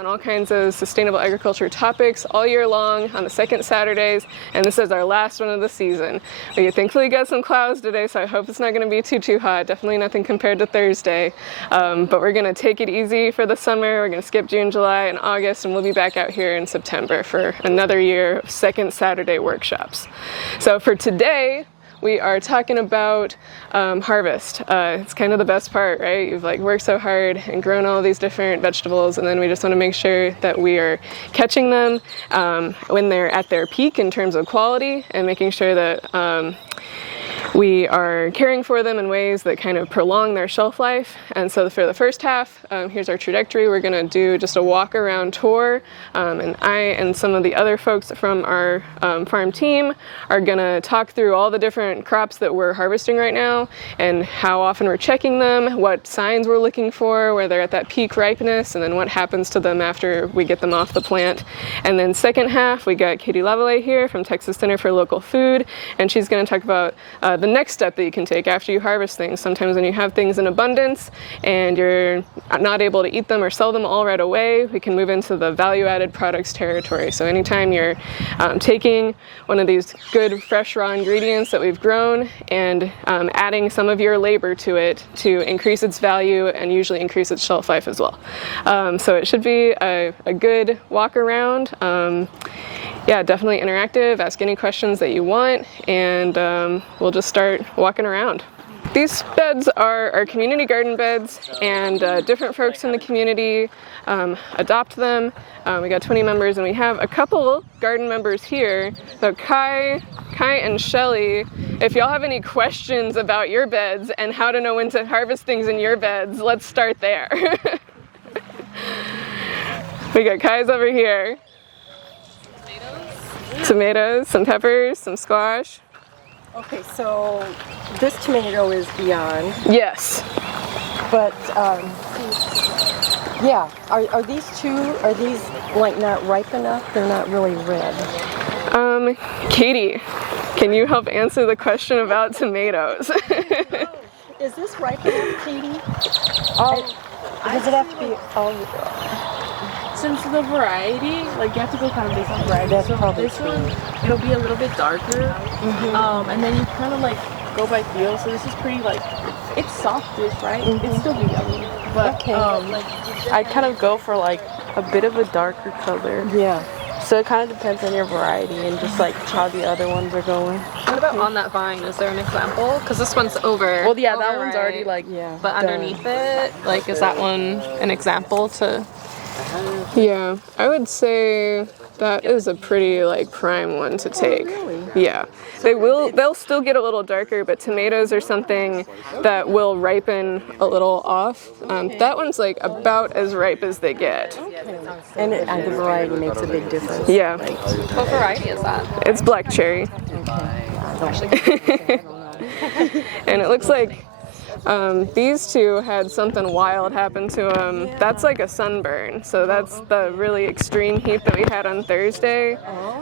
on all kinds of sustainable agriculture topics all year long on the second Saturdays, and this is our last one of the season. We thankfully got some clouds today, so I hope it's not going to be too hot. Definitely nothing compared to Thursday, but we're going to take it easy for the summer. We're going to skip June, July, and August, and we'll be back out here in September for another year of second Saturday workshops. So for today, we are talking about harvest. It's kind of the best part, right? You've like worked so hard and grown all these different vegetables, and then we just want to make sure that we are catching them when they're at their peak in terms of quality, and making sure that we are caring for them in ways that kind of prolong their shelf life. And so for the first half, here's our trajectory. We're going to do just a walk around tour, and I and some of the other folks from our farm team are going to talk through all the different crops that we're harvesting right now and how often we're checking them, what signs we're looking for, where they're at that peak ripeness, and then what happens to them after we get them off the plant. And then second half, we got Katie Lavallee here from Texas Center for Local Food, and she's going to talk about the next step that you can take after you harvest things. Sometimes when you have things in abundance and you're not able to eat them or sell them all right away, we can move into the value-added products territory. So anytime you're taking one of these good fresh raw ingredients that we've grown and adding some of your labor to it to increase its value and usually increase its shelf life as well. So it should be a good walk around. Yeah, definitely interactive. Ask any questions that you want, and we'll just start walking around. These beds are our community garden beds, and different folks in the community adopt them. We got 20 members, and we have a couple garden members here. So Kai and Shelly, if y'all have any questions about your beds and how to know when to harvest things in your beds, let's start there. We got Kai's over here. Tomatoes, some peppers, some squash. Okay, so this tomato is beyond. Yes. But, yeah, are these like not ripe enough? They're not really red. Katie, can you help answer the question about tomatoes? Is this ripe enough, Katie? Does it have to be, since the variety, like you have to go kind of based on variety. That's so probably this true. one, it'll be a little bit darker, and then you kind of like go by feel. So this is pretty like, it's softish, right? It's still be yummy, but Okay. I kind of go for like a bit of a darker color. Yeah. So it kind of depends on your variety and just like how the other ones are going. What about on that vine? Is there an example? Because this one's over. Well, yeah, that over, one's already right? like, Yeah. But underneath it, like, is that one an example to? Yeah, I would say that is a pretty like prime one to take. really? Yeah, they'll still get a little darker, but tomatoes are something that will ripen a little off. That one's like about as ripe as they get. And the variety makes a big difference. Yeah, What variety is that? it's black cherry. And it looks like these two had something wild happen to them. That's like a sunburn. So that's the really extreme heat that we had on Thursday.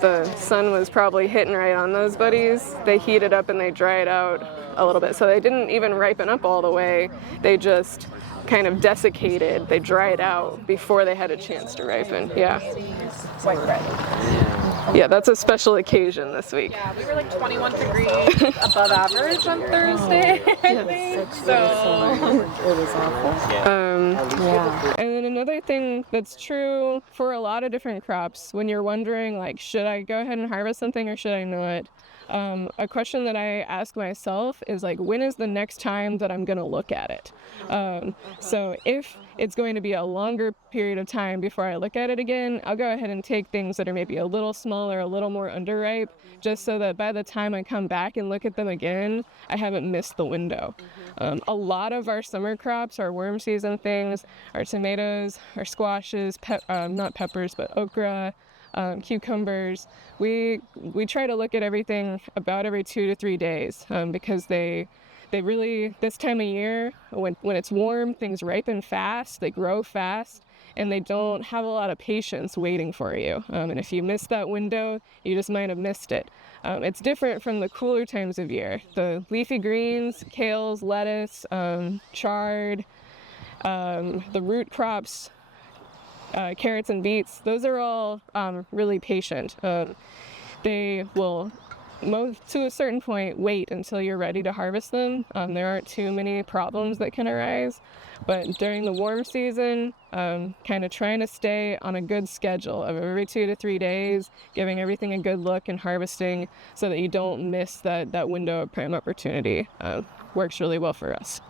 The sun was probably hitting right on those buddies. They heated up and they dried out a little bit. So they didn't even ripen up all the way. They just kind of desiccated. They dried out before they had a chance to ripen. Yeah. White bread. Yeah, that's a special occasion this week. Yeah, we were like 21 degrees above average on Thursday, I think. So. It was awful. Yeah. And then another thing that's true for a lot of different crops, when you're wondering, like, should I go ahead and harvest something or should I not? A question that I ask myself is, like, when is the next time that I'm going to look at it? So if it's going to be a longer period of time before I look at it again, I'll go ahead and take things that are maybe a little smaller, a little more underripe, just so that by the time I come back and look at them again, I haven't missed the window. A lot of our summer crops, our worm season things, our tomatoes, our squashes, not peppers, but okra, cucumbers, we try to look at everything about every 2 to 3 days, because they really, this time of year, when it's warm, things ripen fast, they grow fast, and they don't have a lot of patience waiting for you. And if you miss that window, you just might have missed it. It's different from the cooler times of year. The leafy greens, kales, lettuce, chard, the root crops, carrots and beets, those are all really patient. They will, to a certain point, wait until you're ready to harvest them. There aren't too many problems that can arise, but during the warm season, kind of trying to stay on a good schedule of every 2 to 3 days, giving everything a good look and harvesting so that you don't miss that window of prime opportunity works really well for us.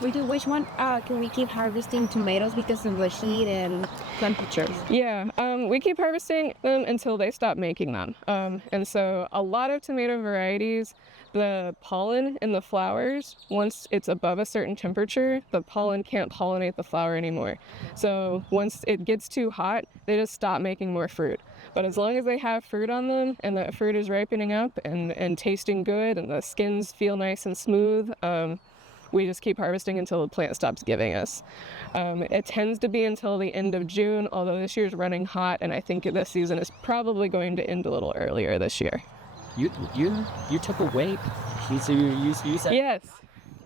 Which one can we keep harvesting tomatoes because of the heat and temperatures? Yeah, we keep harvesting them until they stop making them. And so a lot of tomato varieties, the pollen in the flowers, once it's above a certain temperature, the pollen can't pollinate the flower anymore. So once it gets too hot, they just stop making more fruit. But as long as they have fruit on them and the fruit is ripening up and tasting good and the skins feel nice and smooth, we just keep harvesting until the plant stops giving us. It tends to be until the end of June, although this year's running hot, and I think this season is probably going to end a little earlier this year. You took away. So you said. Yes,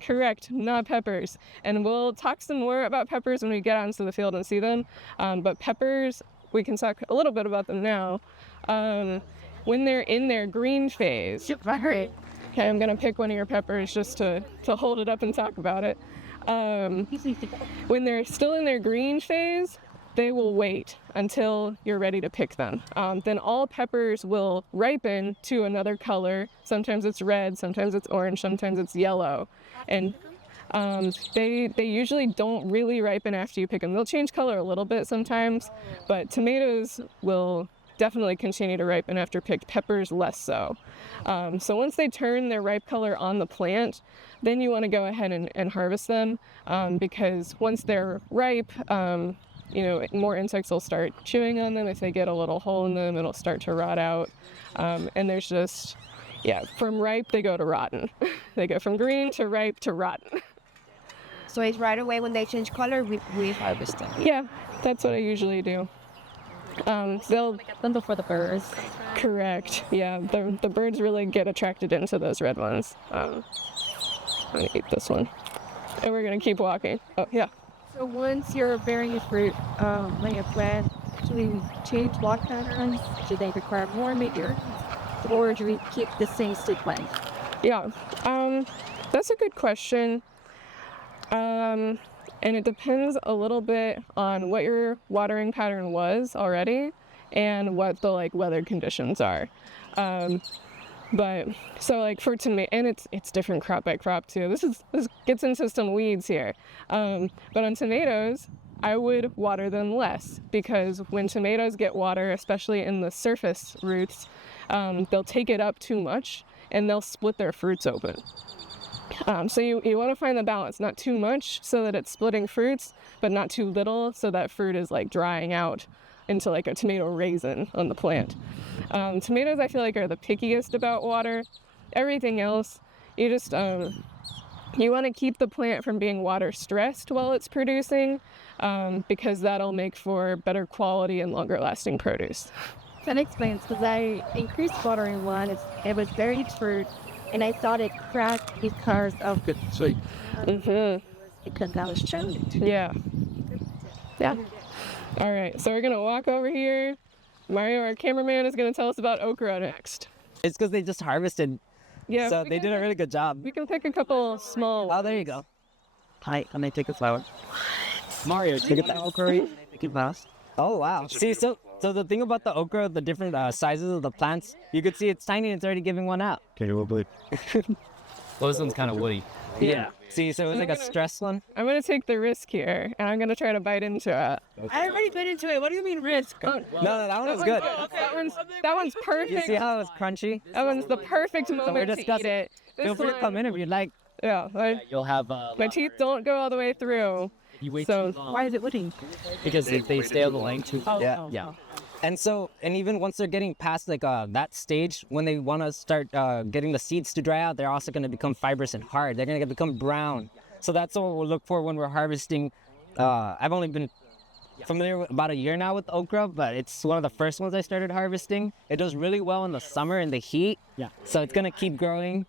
correct. Not peppers, and we'll talk some more about peppers when we get out into the field and see them. But peppers, we can talk a little bit about them now. When they're in their green phase. Right. Okay, I'm gonna pick one of your peppers just to hold it up and talk about it. When they're still in their green phase, they will wait until you're ready to pick them. Then all peppers will ripen to another color. Sometimes it's red, sometimes it's orange, sometimes it's yellow. And they usually don't really ripen after you pick them. They'll change color a little bit sometimes, but tomatoes will definitely continue to ripen after picked. Peppers less so. So once they turn their ripe color on the plant, then you want to go ahead and harvest them because once they're ripe, more insects will start chewing on them. If they get a little hole in them, it'll start to rot out. And there's just, from ripe, they go to rotten. They go from green to ripe to rotten. So it's right away when they change color, we harvest them. Yeah, that's what I usually do. They'll Get them before the birds. correct. Yeah, the birds really get attracted into those red ones. I'm gonna eat this one, and we're gonna keep walking. Oh yeah. So once you're bearing your fruit, like a plant, do we change block patterns? Do they require more maybe, or do we keep the same sequence? Yeah, that's a good question. And it depends a little bit on what your watering pattern was already and what the weather conditions are. But so for tomato, and it's different crop by crop too. This gets into some weeds here. But on tomatoes, I would water them less because when tomatoes get water, especially in the surface roots, they'll take it up too much and they'll split their fruits open. So you want to find the balance, not too much so that it's splitting fruits, but not too little so that fruit is drying out into a tomato raisin on the plant. Tomatoes I feel are the pickiest about water. Everything else, you just you want to keep the plant from being water stressed while it's producing because that'll make for better quality and longer lasting produce. That explains because I increased watering one. It was very fruit. And I thought it cracked because of Good, sweet. because I was chilling. Yeah. All right, so we're gonna walk over here. Mario, our cameraman, is gonna tell us about okra next. It's because they just harvested, Yeah. so we they can did a pick- really good job. We can pick a couple small. Oh, there you go. Hi, can I take a flower? Mario, take it that okra. Take it fast. Oh wow! See, so the thing about the okra, the different sizes of the plants, you could see it's tiny and it's already giving one out. Okay, well, but well, this one's kind of woody. Yeah. See, so it was a stress one. I'm gonna take the risk here, and I'm gonna try to bite into it. I already bit into it. What do you mean risk? No, that one was good. That one's You perfect. see how it was crunchy? That one's the perfect we're moment to eat discussing. it. Feel free to come in if you'd like. Yeah, You'll have my teeth don't go all the way through. You wait So- too long Why is it woody? because they stay on the length too. Yeah. Yeah. And even once they're getting past that stage, when they want to start getting the seeds to dry out, they're also going to become fibrous and hard. They're going to become brown. So that's what we'll look for when we're harvesting. I've only been familiar with about a year now with okra, but it's one of the first ones I started harvesting. It does really well in the summer in the heat. Yeah. So it's going to keep growing.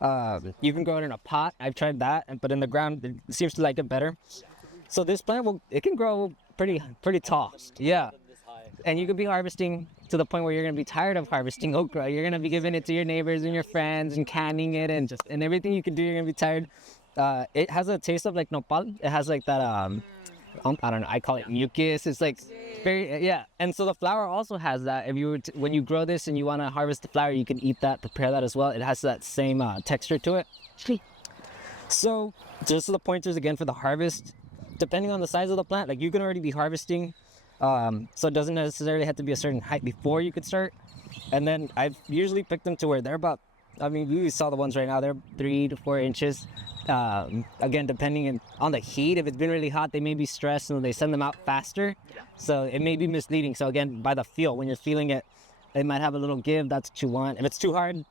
You can grow it in a pot. I've tried that, but in the ground, it seems to like it better. So this plant, it can grow pretty tall. Yeah. And you could be harvesting to the point where you're gonna be tired of harvesting okra. You're gonna be giving it to your neighbors and your friends and canning it and everything you can do. You're gonna be tired. It has a taste of like nopal. It has like that I don't know. I call it mucus. It's like very And so the flour also has that. If you were when you grow this and you want to harvest the flour, you can eat that, prepare that as well. It has that same texture to it. So just the pointers again for the harvest. Depending on the size of the plant, like you can already be harvesting. So it doesn't necessarily have to be a certain height before you could start. And then I've usually picked them to where they're about, I mean, you saw the ones right now, they're 3 to 4 inches. Again, depending on the heat, if it's been really hot, they may be stressed and they send them out faster. So it may be misleading. So again, by the feel, when you're feeling it, they might have a little give, that's what you want. If it's too hard,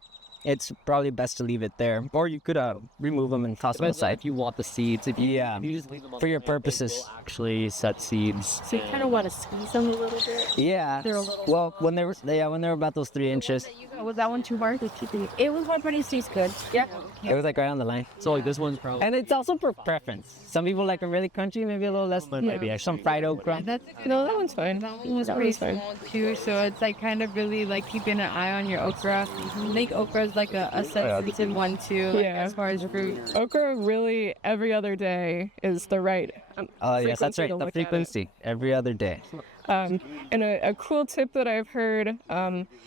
it's probably best to leave it there. Or you could remove them and toss them aside. If you want the seeds, if you just leave them on for your the ground, purposes. they'll actually set seeds. So you kind of want to squeeze them a little bit. Yeah. They're a little Well, when they were about those 3 inches, Was that one too hard? It was one pretty tastes good. Yeah. it was like right on the line. So like this one's probably And it's also for preference. Some people like them really crunchy, maybe a little less, but maybe some fried okra. No, that one's fine. It was That pretty one's fine. small too, so it's like kind of really like keeping an eye on your okra. I think okra is like a sensitive one too, like, Yeah. as far as fruit. Okra really every other day is the right Oh, yes, that's frequency right. to The look at it. frequency every other day. And a cool tip that I've heard,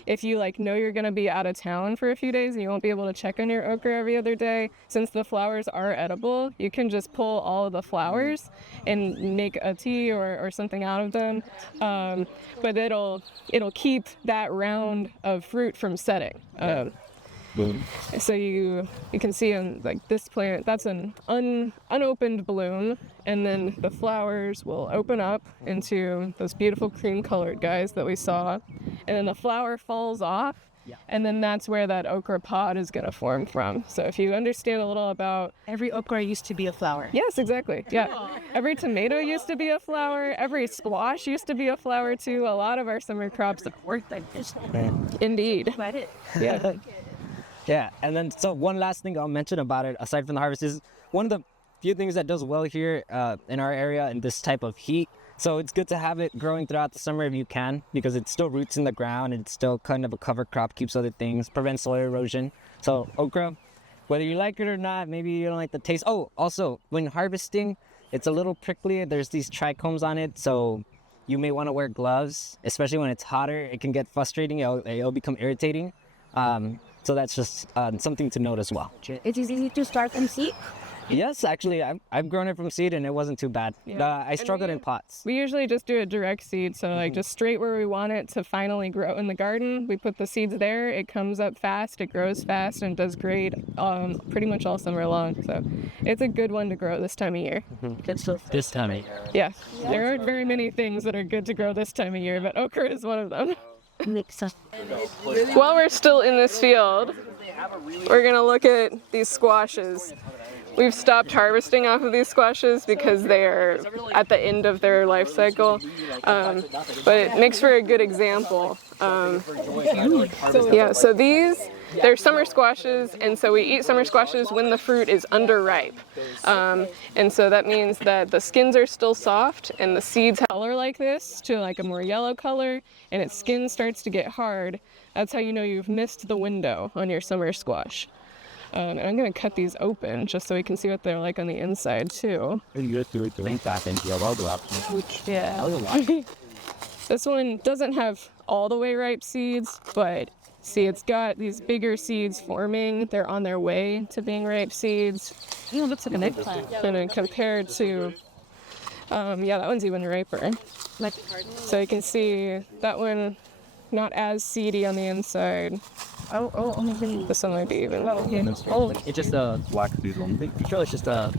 if you like know you're gonna be out of town for a few days and you won't be able to check on your okra every other day, since the flowers are edible, you can just pull all of the flowers and make a tea or something out of them. But it'll keep that round of fruit from setting. So you can see on like this plant, that's an unopened bloom, and then the flowers will open up into those beautiful cream colored guys that we saw, and then the flower falls off, and then that's where that okra pod is going to form from. So if you understand a little about Every okra used to be a flower. Yes, exactly. Yeah. Every tomato used to be a flower. Every squash used to be a flower too. A lot of our summer crops Work like this. indeed. Let it. Yeah. Yeah, and then so one last thing I'll mention about it, aside from the harvest, is one of the few things that does well here in our area in this type of heat. So it's good to have it growing throughout the summer if you can, because it still roots in the ground and it's still kind of a cover crop, keeps other things, prevents soil erosion. So okra, whether you like it or not, maybe you don't like the taste. Oh, also when harvesting, it's a little prickly. There's these trichomes on it, so you may want to wear gloves, especially when it's hotter. It can get frustrating. It'll become irritating. So that's just something to note as well. It's easy to start from seed. Yes, actually, I've grown it from seed and it wasn't too bad. Yeah. I struggled in pots. We usually just do a direct seed, so like just straight where we want it to finally grow in the garden. We put the seeds there, it comes up fast, it grows fast, and does great pretty much all summer long. So it's a good one to grow this time of year. this time of year. Yeah, there aren't very many things that are good to grow this time of year, but okra is one of them. While we're still in this field, we're gonna look at these squashes. We've stopped harvesting off of these squashes because they're at the end of their life cycle, but it makes for a good example. So they're summer squashes, and so we eat summer squashes when the fruit is underripe. And so that means that the skins are still soft and the seeds color like this to like a more yellow color, and its skin starts to get hard. That's how you know you've missed the window on your summer squash. And I'm going to cut these open just so we can see what they're like on the inside too. Yeah. This one doesn't have all the way ripe seeds, but see, it's got these bigger seeds forming. They're on their way to being ripe seeds. It looks like an eggplant. And then compared to, that one's even riper. So you can see that one not as seedy on the inside. This one might be even. It's just a black food one. Sure, it's just a.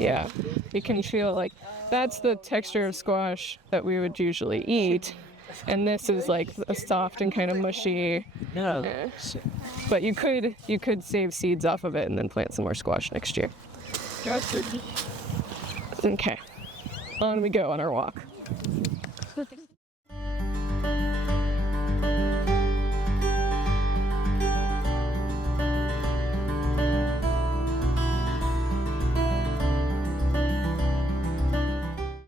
Yeah, you can feel like that's the texture of squash that we would usually eat, and this is like a soft and kind of mushy. No. But you could save seeds off of it and then plant some more squash next year. Okay, on we go on our walk.